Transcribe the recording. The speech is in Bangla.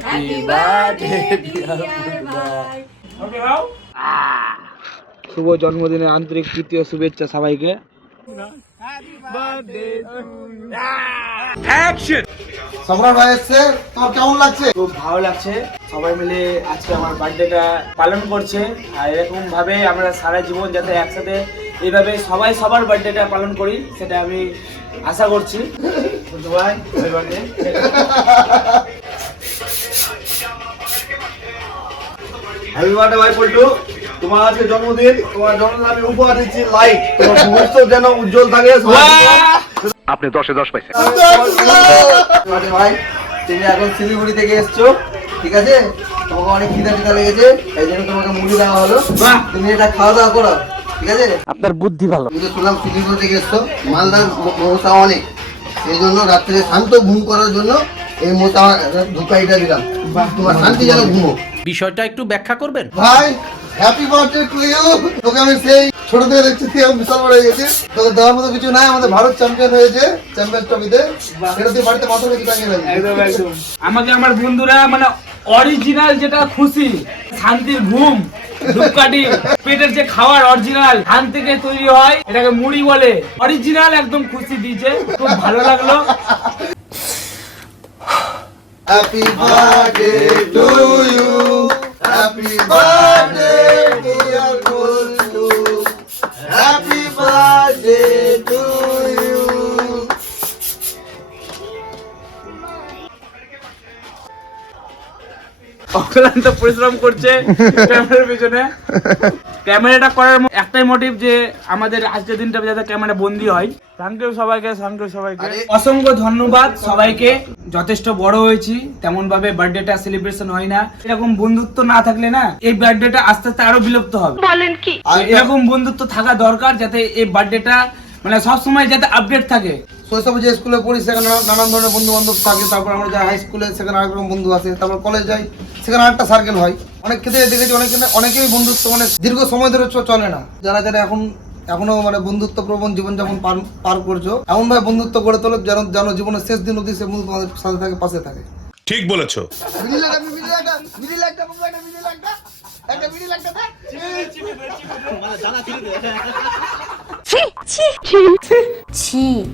হ্যাপি বার্থডে শুভ জন্মদিনের আন্তরিক তৃতীয় শুভেচ্ছা সবাইকে। সম্রাট ভাই এসছে। তোমার কেমন লাগছে? খুব ভালো লাগছে। সবাই মিলে আজকে আমার বার্থডেটা পালন করছে। আর এরকম ভাবে আমরা সারা জীবন যাতে একসাথে এইভাবে সবাই সবার বার্থডেটা পালন করি সেটা আমি আশা করছি। ভাই happy birthday। হ্যাপি বার্থডে ভাই পল্টু। তোমার আজকে জন্মদিন তোমার জন্মদিন আমি উপহার দিচ্ছি লাইট তোমার ভবিষ্যৎ যেন উজ্জ্বল থাকে আপনি দশে দশ পাইছেন। ভাই তুমি এখন শিলিগুড়ি থেকে এসছো ঠিক আছে? তোমাকে অনেক খিদা টিদা লেগেছে এই জন্য তোমাকে মুড়ি দেওয়া হলো। তুমি এটা খাওয়া দাওয়া করো ঠিক আছে? আপনার বুদ্ধি ভালো। তুমি তো শুনলাম শিলিগুড়ি থেকে এসছো মালদার ম- মশা অনেক। সেই জন্য রাত্রে শান্ত ঘুম করার জন্য এই ধুকাইটা দিলাম। তোমার শান্তি যেন ঘুমো। বিষয়টা একটু ব্যাখ্যা করবেন? ভাই হ্যাপি বার্থডে টু ইউ তোকে আমি সেই ছোট থেকে দেখছি তুই বিশাল বড় হয়ে গেছিস। তোকে দেওয়ার মতো কিছু নাই আমাদের ভারত চ্যাম্পিয়ন হয়েছে চ্যাম্পিয়ন্স ট্রফিতে সেটা তুই বাড়িতে মাথা রেখে টাঙিয়ে একদম একদম। আমাকে আমার বন্ধুরা মানে অরিজিনাল যেটা খুশি শান্তির ঘুম ধূপকাঠি পেটের যে খাবার অরিজিনাল ধান থেকে তৈরি হয় এটাকে মুড়ি বলে। অরিজিনাল একদম খুশি দিয়েছে খুব ভালো লাগল। Happy birthday to you happy birthday dear বন্ধু হ্যাপি বার্থডে টু ইউ অক্লান্ত পরিশ্রম করছে ক্যামেরার পিছনে। ক্যামেরাটা করার একটাই মোটিভ যে আমাদের আজকের দিনটা যাতে ক্যামেরা বন্দি হয়। থ্যাংক ইউ সবাইকে থ্যাংক ইউ সবাইকে। অসংখ্য ধন্যবাদ সবাইকে। যথেষ্ট বড় হয়েছি তেমন ভাবে বার্থডেটা সেলিব্রেশন হয় না। এরকম বন্ধুত্ব না থাকলে না এই বার্থডেটা আস্তে আস্তে আরও বিলুপ্ত হবে। বলেন কি? এরকম বন্ধুত্ব থাকা দরকার যাতে এই বার্থডেটা মানে সবসময় যাতে আপডেট থাকে। শৈশব যে স্কুলে পড়ি সেখানে নানান ধরনের বন্ধু বান্ধব থাকে। তারপর আমরা যাই হাই স্কুলে সেখানে আরেক রকম বন্ধু আছে। তারপর কলেজ যাই সেখানে আরেকটা সার্কেল হয়। অনেক ক্ষেত্রে দেখেছি অনেক ক্ষেত্রে অনেকেই বন্ধুত্ব মানে দীর্ঘ সময় ধরে চ- চলে না। যারা যারা এখন এখনও মানে বন্ধুত্ব প্রবণ জীবনযাপন পার পার করছ এমন ভাবে বন্ধুত্ব গড়ে তোলো যেন যেন জীবনের শেষ দিন অবধি সে বন্ধু তোমাদের সাথে থাকে পাশে থাকে। ঠিক বলেছ। মিডিল একটা মিডিল একটা মিডিল একটা